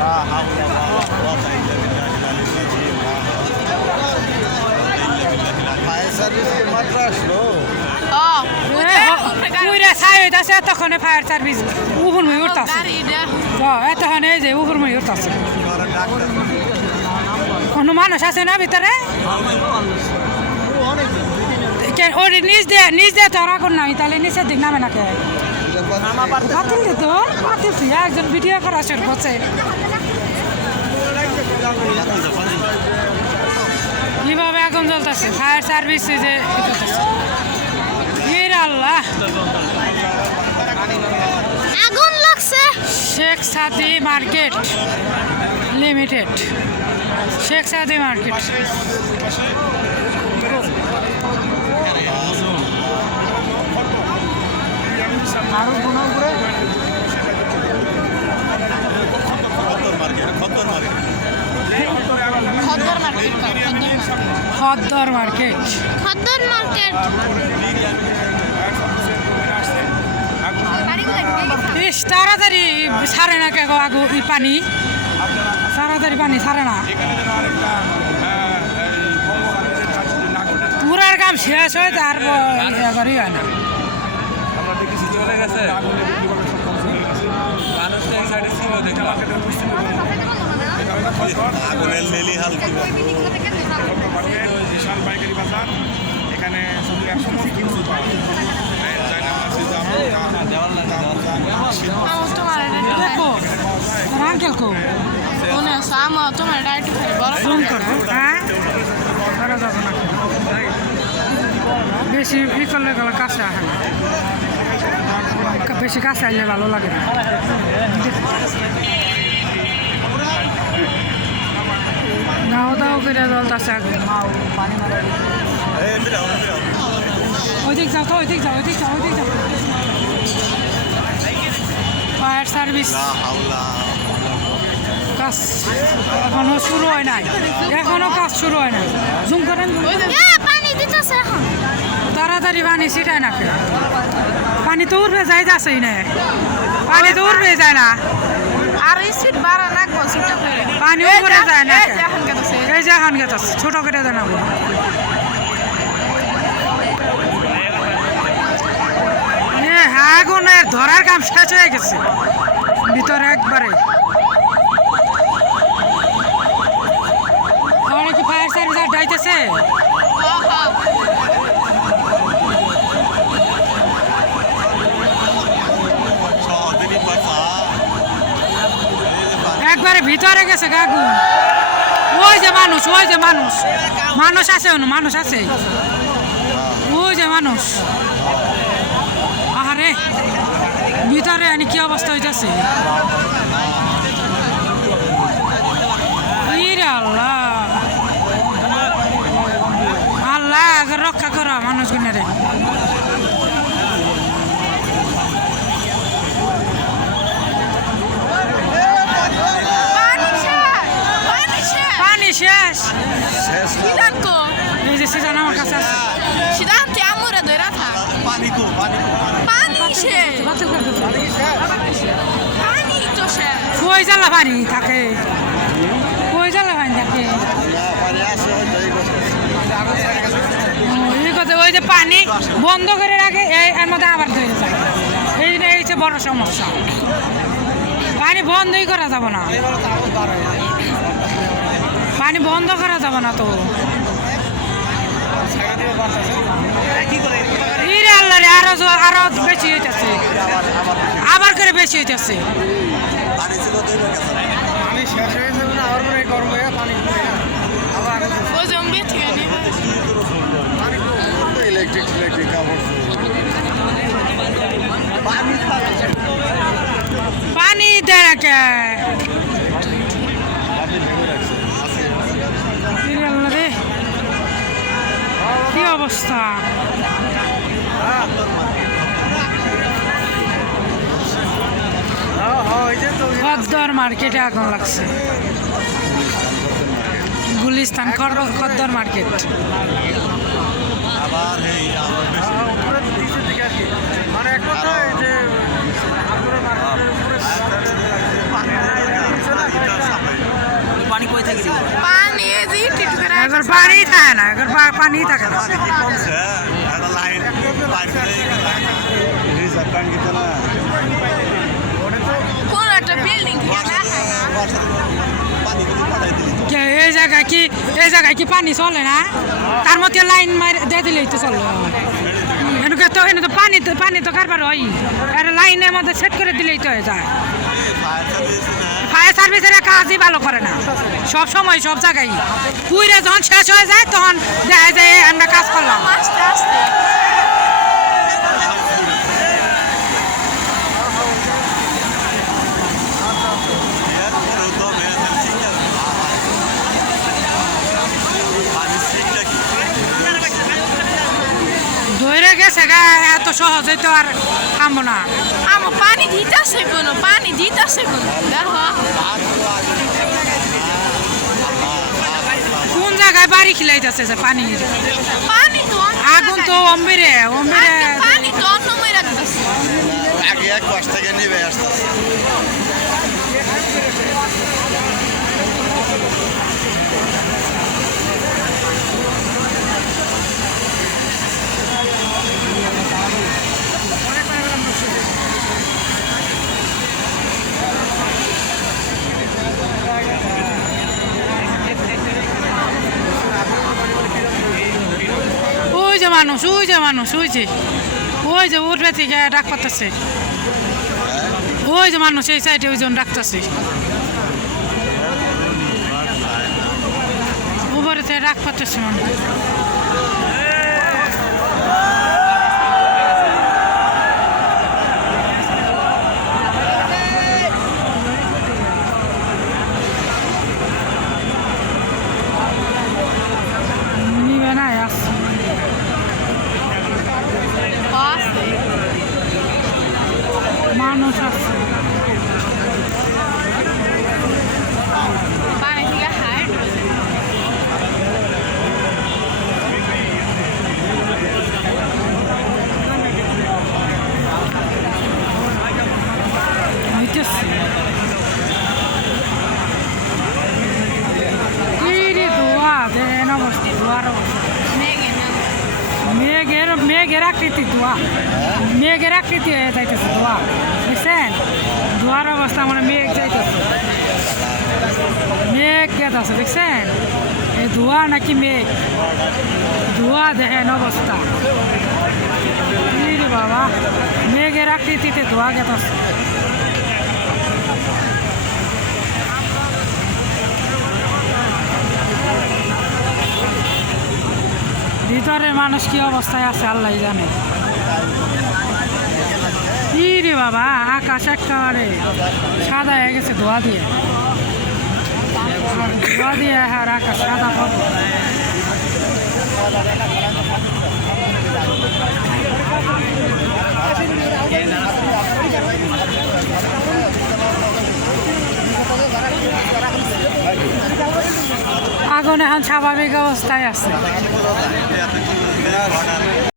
তখন fire service উপর মই উঠতেছে এতক্ষণ এই যে উপর মই উঠতেছে কোনো মানুষ আছে না ভিতরে ওর নিজ দিয়ে ধরা কর নাই তাহলে নিচের দিক নামে নাকি তো একজন ভিডিও করা শুরু করছে কিভাবে আগুন জ্বলতেছে ফায়ার সার্ভিস যে আল্লাহ আগুন লাগছে শেখ সাদি মার্কেট লিমিটেড শেখ সাদি মার্কেট খদ্দর মার্কেট তাড়াতাড়ি ছাড়ে না কে আগু পানি তাড়াতাড়ি পানি ছাড়ে না পুরার কাম শেষ হয় তারপরই হয় না এখানে সমস্ত কিছু আঙ্কেল কো বেশি ই করলে গেলে কাছে আসে না বেশি কাছে আইলে ভালো লাগে না দাও দাও করে জ্বলতেছে আগুন ওইদিক যাও তো ওইদিক যাও ফায়ার সার্ভিস কাজ এখনো শুরু হয় নাই জুম করেন তাড়াতাড়ি পানি ছিটাই না পানি তো উঠবে যায় যাচ্ছেই না পানি তো উঠবে যায় না আর সিট বাড়া লাগবো সিটটা পানি উপরে যায় না এই যে এখন গেছে ছোট কেটে দেয় না আগুনের ধরার কাম শেষ হয়ে গেছে ভিতরে একবারে কি ফায়ার সার্ভিস আর ডাইতেছে একবারে ভিতরে গেছে আগুন ওই যে মানুষ আছে ওই যে মানুষ আরে ভিতরে আনি কি অবস্থা হইতেছে আল্লাহ আল্লাহ রক্ষা করো মানুষগুলো পানি শেষ এই যে সিজন আমার কাছে আছে কই জ্বালা পানি থাকে ওই যে পানি বন্ধ করে রাখে এর মধ্যে আবার ধরে যায় এই হচ্ছে বড় সমস্যা পানি বন্ধই করা যাব না তো আল্লাহ আরো বেশি হইতেছে আবার করে বেশি হইতেছে পানি দেয় না কে কি অবস্থা খদ্দর মার্কেটে আগুন লাগছে গুলিস্তান খদ্দর মার্কেট মানে এর পানি থাকে না, এর পানি থাকে না। পানি কি কমছে একটা লাইন বাইর করে রিজার্ভ ট্যাঙ্ক দিতে না কোন একটা বিল্ডিং থেকে দেখায় না পানি গুলো পাঠাই দিলি তো এই জায়গায় কি পানি চলে না? তার মধ্যে লাইন মার দিয়ে দিলেই তো চলে। এনে তো পানি তো কারবার হয়, আর লাইনের মধ্যে সেট করে দিলেই তো হয়ে যায়। ফায়ার সার্ভিস না ফায়ার সার্ভিসের কাজই ভালো করে না, সব সময় সব জায়গায় পুইরে যখন শেষ হয়ে যায় তখন দেখা যায় আমরা কাজ করলাম। আস্তে আস্তে ধরে গেছে গা, এত সহজে তো আর থামবো না। আমার পানি দিতেছে কোনো দেখো কোন জায়গায় বাড়ি খিলাইতেছে যে পানির পানি তো আগুন তো অম্বিরে পানি তো অন্য মেয়ে রাখতেছে আগে এক পাশ থেকে নেবে আসতেছে ওই যে উঠবে থেকে ডাক পাতাছে, ওই যে মানুষ এই সাইডে ওই জন ডাকতেছে, উপরে থেকে ডাক পাতাছে মানুষ। নিবে না আসছে মানুষ আসছে। পানি থেকে হাইট হইতেছে ধোয়া দেন অবস্থা, ধোয়ার অবস্থা, মেঘের আকৃতি ধোয়া, মেঘের আকৃতি হয়ে যাইতেছে ধোয়া, বুঝছেন? ধোয়ার অবস্থা মানে মেঘ যাইতেছে, মেঘ গেছে দেখছেন? এই ধোয়া নাকি মেঘ, ধোয়া দেখেন অবস্থা। রে বাবা, মেঘের আকৃতিতে ধোয়া গেছে। ভিতরের মানুষ কি অবস্থায় আছে আল্লাহ জানে। কি রে বাবা, আকাশ একেবারে সাদা হয়ে গেছে ধোয়া দিয়ে, আর আকাশ সাদা পড়ব। আগুন এখন স্বাভাবিক অবস্থায় আছে।